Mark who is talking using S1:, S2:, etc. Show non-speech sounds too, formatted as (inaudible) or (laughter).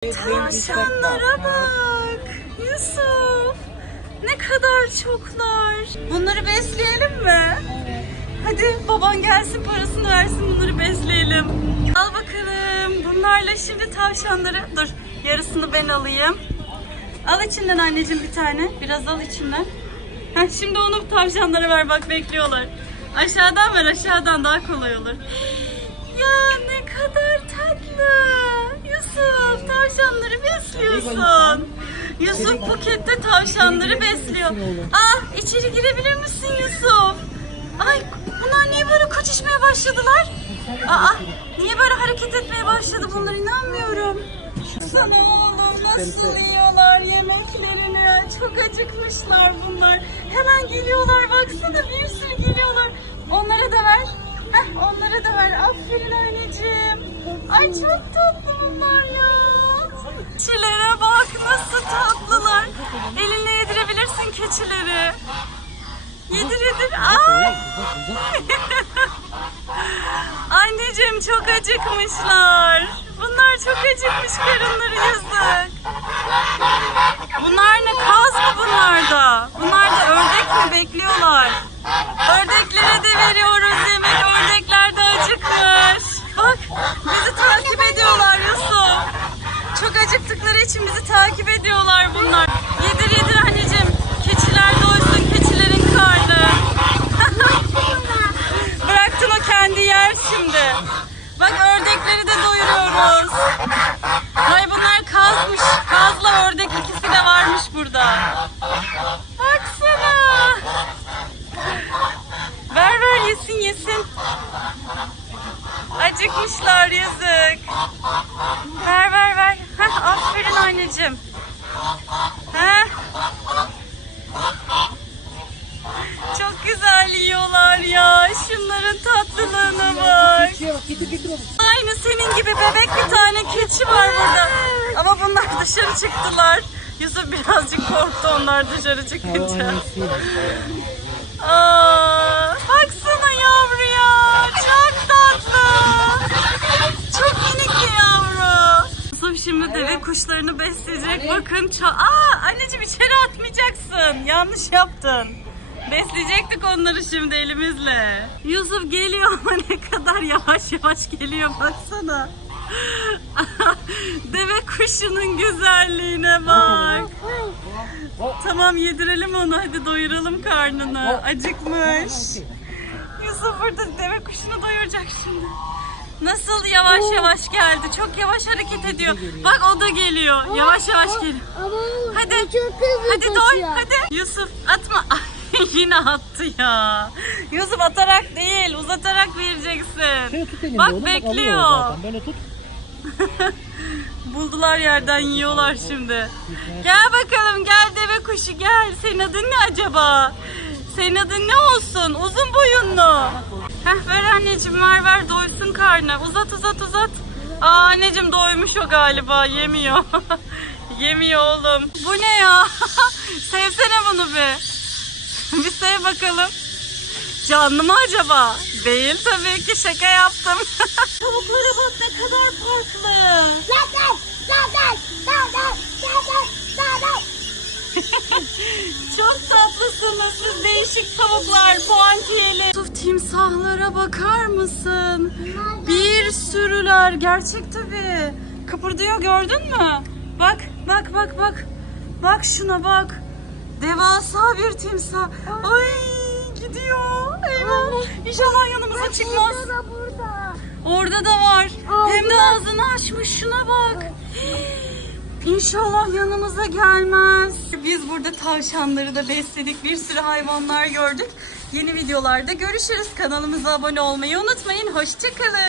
S1: Tavşanlara bak. Yusuf. Ne kadar çoklar. Bunları besleyelim mi? Hadi baban gelsin parasını versin bunları besleyelim. Al bakalım. Bunlarla şimdi tavşanları... Dur yarısını ben alayım. Al içinden anneciğim bir tane. Biraz al içinden. Heh, şimdi onu tavşanlara ver bak bekliyorlar. Aşağıdan ver aşağıdan daha kolay olur. (gasps) Ya ne kadar tatlı. Yusuf tavşanları besliyorsun. Yusuf Phuket'te tavşanları besliyor. Ah içeri girebilir misin Yusuf? Ay bunlar niye böyle koçuşmaya başladılar? Aa niye böyle hareket etmeye başladı bunlar inanmıyorum. Sana oğlum nasıl yiyorlar yemeklerini. Çok acıkmışlar bunlar. Hemen geliyorlar baksana bir sürü geliyorlar. Onlara da ver. Onlara da ver. Aferin anneciğim. Ay çok tatlı bunlar ya. Keçilere bak nasıl tatlılar. Elinle yedirebilirsin keçileri. Yedir yedir. Ay. (laughs) Anneciğim çok acıkmışlar. Bunlar çok acıkmış karınları yazık. Bunlar ne kaz mı bunlar da? Bunlar da ördek mi bekliyorlar? Ördeklere de veriyoruz yemek. Ördekler de acıkmış. Bak bizi takip ediyorlar Yusuf. Çok acıktıkları için bizi takip ediyorlar bunlar. Yedir yedir anneciğim. Keçiler doysun keçilerin karnı. (laughs) Bıraktın o kendi yer şimdi. Bak ördekleri de doyuruyoruz. Ay bunlar kazmış. Kazla ördek ikisi de varmış burada. Baksana. Ver ver yesin yesin. Acıkmışlar yazık. Ver ver ver. Heh, aferin anneciğim. Heh. Çok güzel yiyorlar ya. Şunların tatlılığına bak. Aynı senin gibi bebek bir tane keçi var burada. Ama bunlar dışarı çıktılar. Yusuf birazcık korktu onlar dışarı çıkınca. Aa, baksana yavruya. Çok tatlı. Çok minik bir yavru. Deve kuşlarını besleyecek. Bakın. ça- Aa, anneciğim içeri atmayacaksın. Yanlış yaptın. Besleyecektik onları şimdi elimizle. Yusuf geliyor ama (laughs) ne kadar yavaş yavaş geliyor baksana. (laughs) Deve kuşunun güzelliğine bak. Tamam yedirelim onu hadi doyuralım karnını. Acıkmış. Yusuf burada deve kuşunu doyuracak şimdi. Nasıl yavaş yavaş geldi. Çok yavaş hareket ediyor. Bak o da geliyor. Yavaş yavaş geliyor. Hadi. Hadi doy hadi. Yusuf atma. (laughs) Yine attı ya. Yusuf atarak değil uzatarak vereceksin. Bak bekliyor.
S2: Böyle tut. (laughs)
S1: Buldular yerden yiyorlar şimdi. Gel bakalım gel deve kuşu gel. Senin adın ne acaba? Senin adın ne olsun? Uzun boyunlu. Heh ver anneciğim ver ver doysun karnı. Uzat uzat uzat. Aa anneciğim doymuş o galiba yemiyor. (laughs) yemiyor oğlum. Bu ne ya? (laughs) Sevsene bunu bir. (laughs) bir sev bakalım. Canlı mı acaba? Değil tabii ki şaka yaptım. Tavuklara bak ne kadar farklı.
S3: Zaten, zaten, zaten, zaten, zaten.
S1: Çok tatlısınız siz değişik tavuklar, puantiyeli. Yusuf timsahlara bakar mısın? Bir sürüler, gerçek tabii. Kıpırdıyor gördün mü? Bak, bak, bak, bak. Bak şuna bak. Devasa bir timsah. Ay gidiyor. Eyvah. İnşallah yanımıza çıkmaz. Orada da var. Hem de ağzını açmış şuna bak. İnşallah yanımıza gelmez. Biz burada tavşanları da besledik. Bir sürü hayvanlar gördük. Yeni videolarda görüşürüz. Kanalımıza abone olmayı unutmayın. Hoşçakalın.